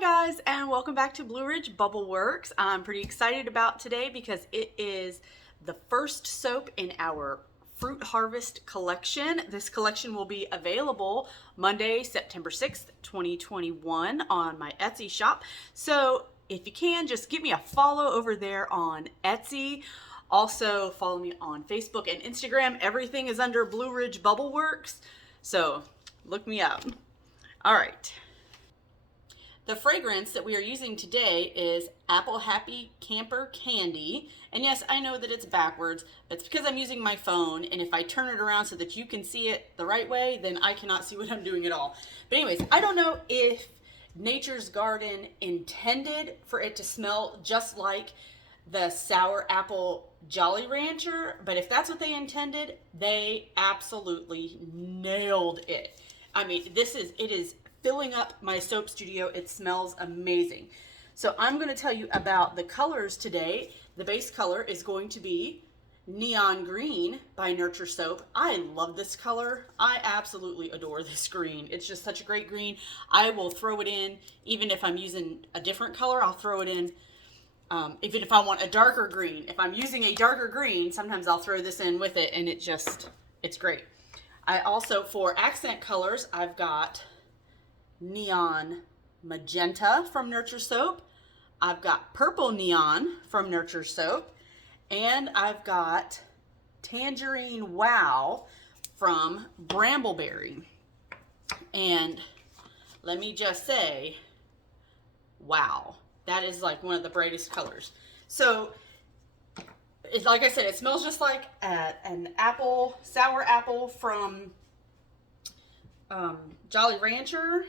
Hi guys, and welcome back to Blue Ridge Bubble Works. I'm pretty excited about today because it is the first soap in our Fruit Harvest collection. This collection will be available Monday, September 6th, 2021 on my Etsy shop. So if you can, just give me a follow over there on Etsy. Also follow me on Facebook and Instagram. Everything is under Blue Ridge Bubble Works. So look me up. All right. The fragrance that we are using today is Apple Happy Camper Candy. And yes, I know that it's backwards, but it's because I'm using my phone, and if I turn it around so that you can see it the right way, then I cannot see what I'm doing at all. But anyways, I don't know if Nature's Garden intended for it to smell just like the sour apple Jolly Rancher, but if that's what they intended, they absolutely nailed it. I mean, it is filling up my soap studio. It smells amazing. So I'm going to tell you about the colors today. The base color is going to be Neon Green by Nurture Soap. I love this color. I absolutely adore this green. It's just such a great green. I will throw it in, even if I'm using a different color, I'll throw it in. Even if I want a darker green, if I'm using a darker green, sometimes I'll throw this in with it, and it's great. I also, for accent colors, I've got Neon Magenta from Nurture Soap. I've got Purple Neon from Nurture Soap. And I've got Tangerine Wow from Brambleberry. And let me just say, wow. That is like one of the brightest colors. So, it's like I said, it smells just like an apple, sour apple from Jolly Rancher.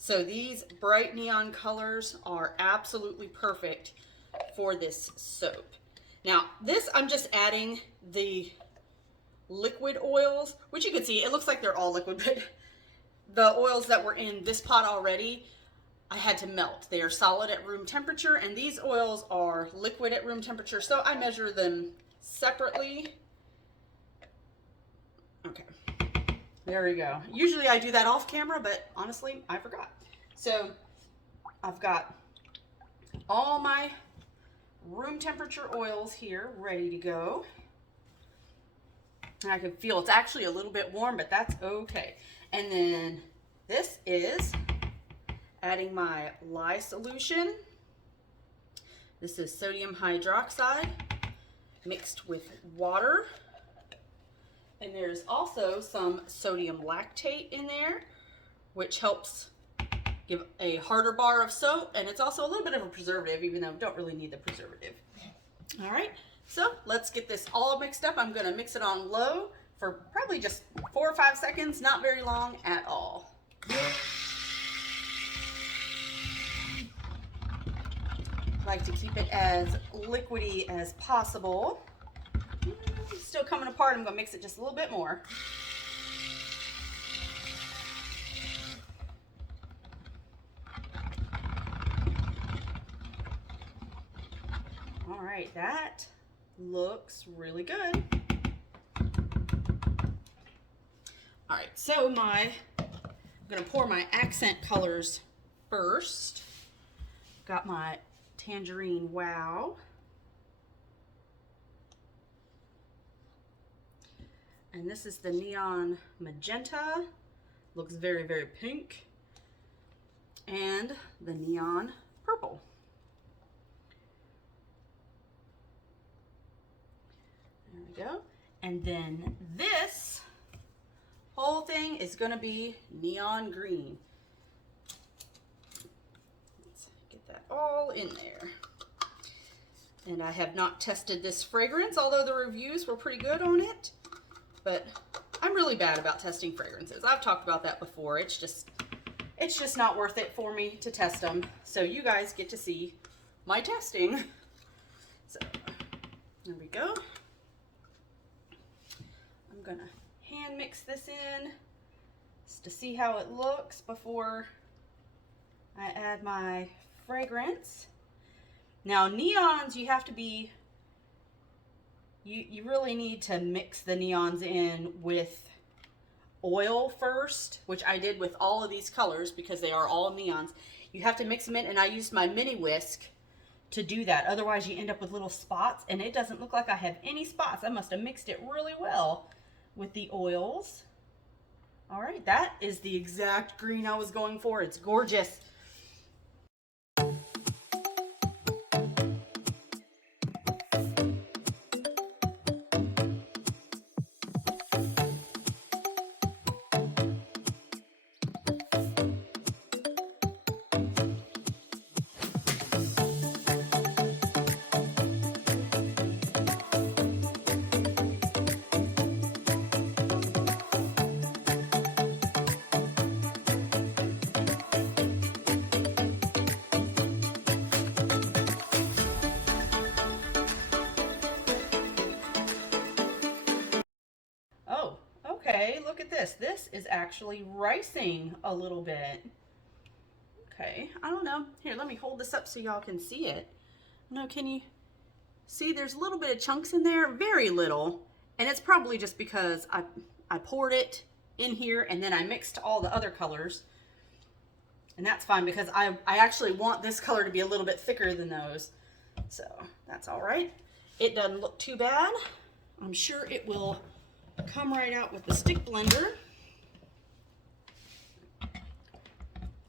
So these bright neon colors are absolutely perfect for this soap. Now, this I'm just adding the liquid oils, which you can see, it looks like they're all liquid, but the oils that were in this pot already, I had to melt. They are solid at room temperature, and these oils are liquid at room temperature, so I measure them separately. Okay, there we go. Usually I do that off camera, but honestly, I forgot. So I've got all my room temperature oils here ready to go. And I can feel it's actually a little bit warm, but that's okay. And then this is adding my lye solution. This is sodium hydroxide mixed with water. And there's also some sodium lactate in there, which helps give a harder bar of soap. And it's also a little bit of a preservative, even though we don't really need the preservative. All right, so let's get this all mixed up. I'm gonna mix it on low for probably just 4 or 5 seconds, not very long at all. Like to keep it as liquidy as possible. It's still coming apart. I'm gonna mix it just a little bit more. All right, that looks really good. All right, so I'm gonna pour my accent colors first. Got my Tangerine Wow. And this is the Neon Magenta. Looks very, very pink. And the Neon Purple. There we go. And then this whole thing is going to be Neon Green. Let's get that all in there. And I have not tested this fragrance, although the reviews were pretty good on it. But I'm really bad about testing fragrances. I've talked about that before. It's just not worth it for me to test them. So you guys get to see my testing. So there we go. I'm gonna hand mix this in just to see how it looks before I add my fragrance. Now neons, you have to be, you really need to mix the neons in with oil first, which I did with all of these colors because they are all neons. You have to mix them in, and I used my mini whisk to do that. Otherwise you end up with little spots, and it doesn't look like I have any spots. I must have mixed it really well with the oils. All right, that is the exact green I was going for. It's gorgeous. Oh, okay, look at this. This is actually ricing a little bit. Okay, I don't know. Here, let me hold this up so y'all can see it. No, can you see there's a little bit of chunks in there? Very little. And it's probably just because I poured it in here and then I mixed all the other colors. And that's fine because I actually want this color to be a little bit thicker than those. So that's all right. It doesn't look too bad. I'm sure it will come right out with the stick blender.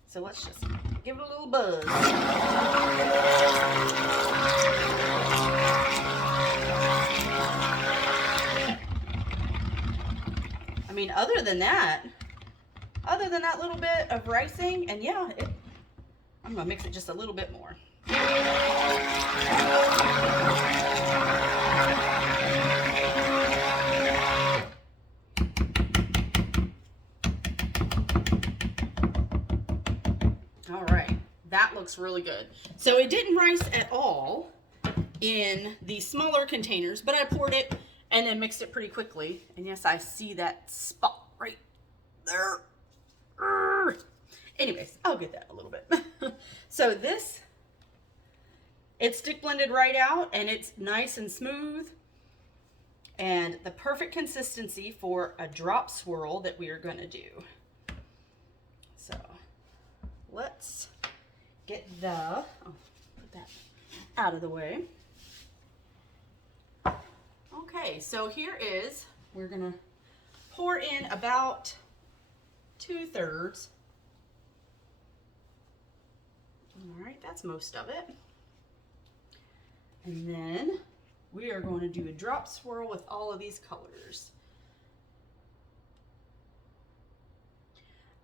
So let's just give it a little buzz. I mean, other than that little bit of ricing, and yeah, I'm gonna mix it just a little bit more. All right, that looks really good. So it didn't rice at all in the smaller containers, but I poured it and then mixed it pretty quickly. And yes, I see that spot right there. Anyways, I'll get that a little bit. So this, it's stick blended right out and it's nice and smooth and the perfect consistency for a drop swirl that we are going to do. So let's get the, put that out of the way. Okay, so here is, we're gonna pour in about 2/3. All right, that's most of it. And then we are going to do a drop swirl with all of these colors.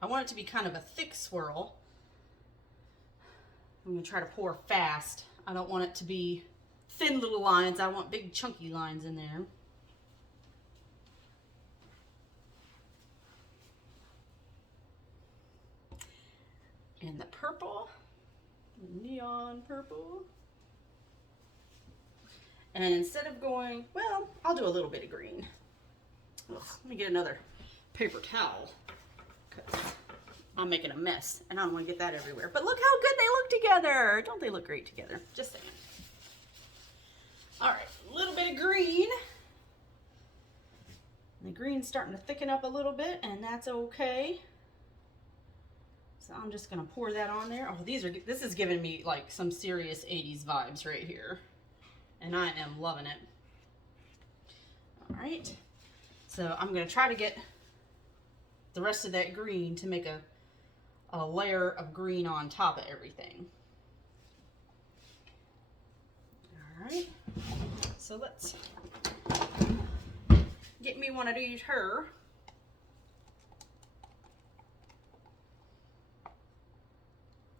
I want it to be kind of a thick swirl. I'm gonna try to pour fast. I don't want it to be thin little lines. I want big chunky lines in there. And the purple, neon purple. And instead of going, well, I'll do a little bit of green. Ugh, let me get another paper towel because I'm making a mess and I don't want to get that everywhere. But look how good they look together. Don't they look great together? Just saying. All right, a little bit of green. The green's starting to thicken up a little bit, and that's okay. So I'm just gonna pour that on there. Oh, this is giving me like some serious 80s vibes right here. And I am loving it. All right, so I'm gonna try to get the rest of that green to make a layer of green on top of everything. All right, so let's get me one of these here.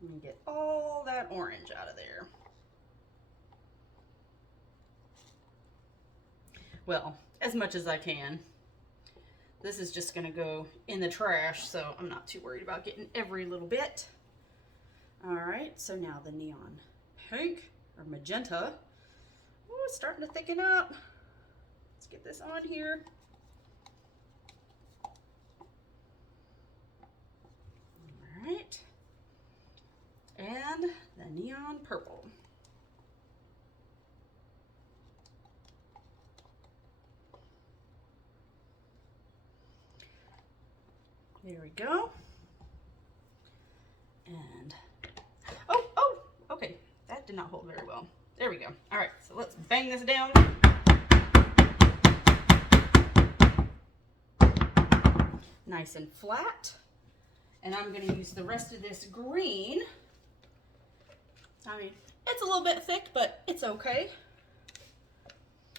Let me get all that orange out of there. Well, as much as I can. This is just gonna go in the trash, so I'm not too worried about getting every little bit. All right, so now the neon pink or magenta. Oh, it's starting to thicken up. Let's get this on here. All right, and the neon purple. There we go. And, okay, that did not hold very well. There we go. All right, so let's bang this down. Nice and flat. And I'm going to use the rest of this green. I mean, it's a little bit thick, but it's okay.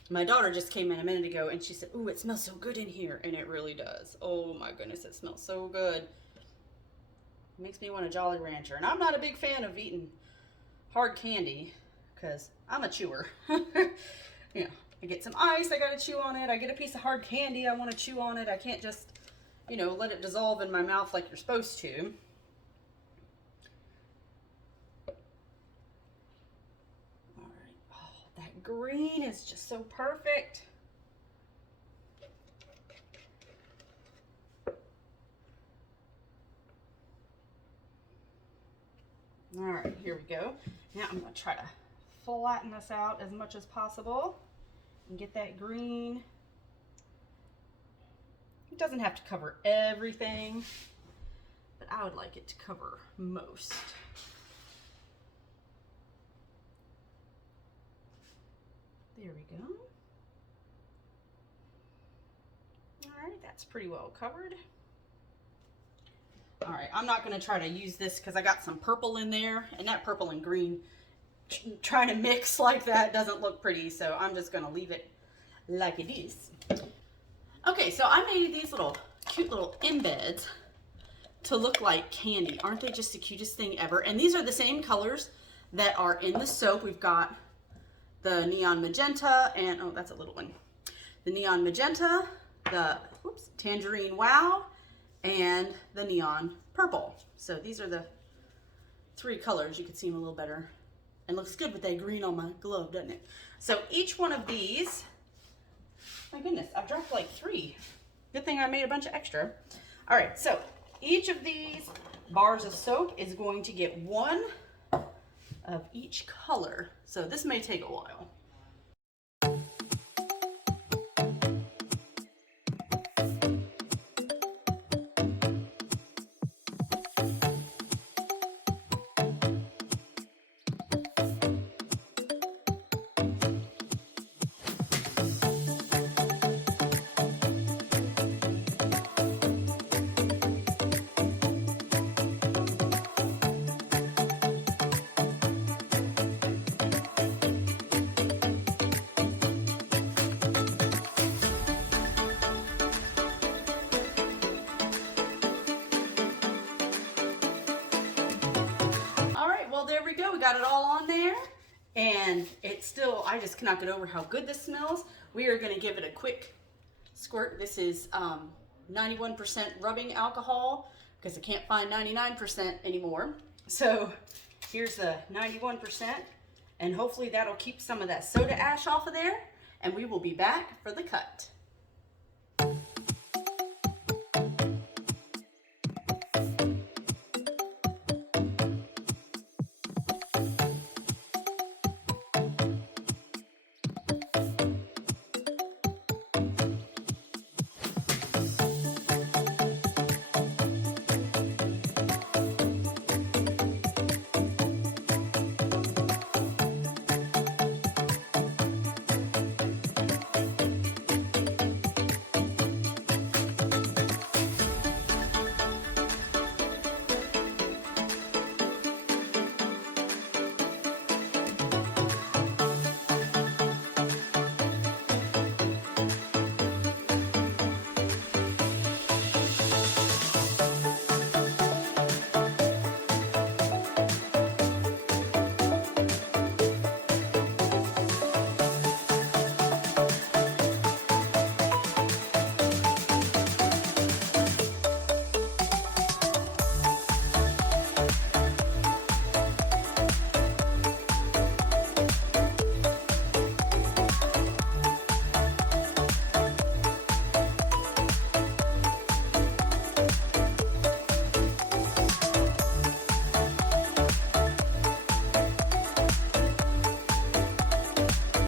My daughter just came in a minute ago and she said, "Ooh, it smells so good in here." And it really does. Oh my goodness, it smells so good. It makes me want a Jolly Rancher. And I'm not a big fan of eating hard candy because I'm a chewer. You know, I get some ice, I gotta chew on it. I get a piece of hard candy, I want to chew on it. I can't just, you know, let it dissolve in my mouth like you're supposed to. All right. Oh, that green is just so perfect. All right, here we go. Now I'm going to try to flatten this out as much as possible and get that green. It doesn't have to cover everything, but I would like it to cover most. There we go. All right, that's pretty well covered. All right, I'm not going to try to use this because I got some purple in there, and that purple and green trying to mix like that doesn't look pretty, so I'm just going to leave it like it is. Okay, so I made these little cute little embeds to look like candy. Aren't they just the cutest thing ever? And these are the same colors that are in the soap. We've got the neon magenta and, oh, that's a little one. The neon magenta, the tangerine wow, and the neon purple. So these are the three colors. You can see them a little better. And looks good with that green on my glove, doesn't it? So each one of these, my goodness, I've dropped like 3. Good thing I made a bunch of extra. All right, so each of these bars of soap is going to get 1 of each color. So this may take a while. There we go. We got it all on there, and it's still, I just cannot get over how good this smells. We are going to give it a quick squirt. This is 91% rubbing alcohol because I can't find 99% anymore. So here's the 91%, and hopefully that'll keep some of that soda ash off of there, and we will be back for the cut.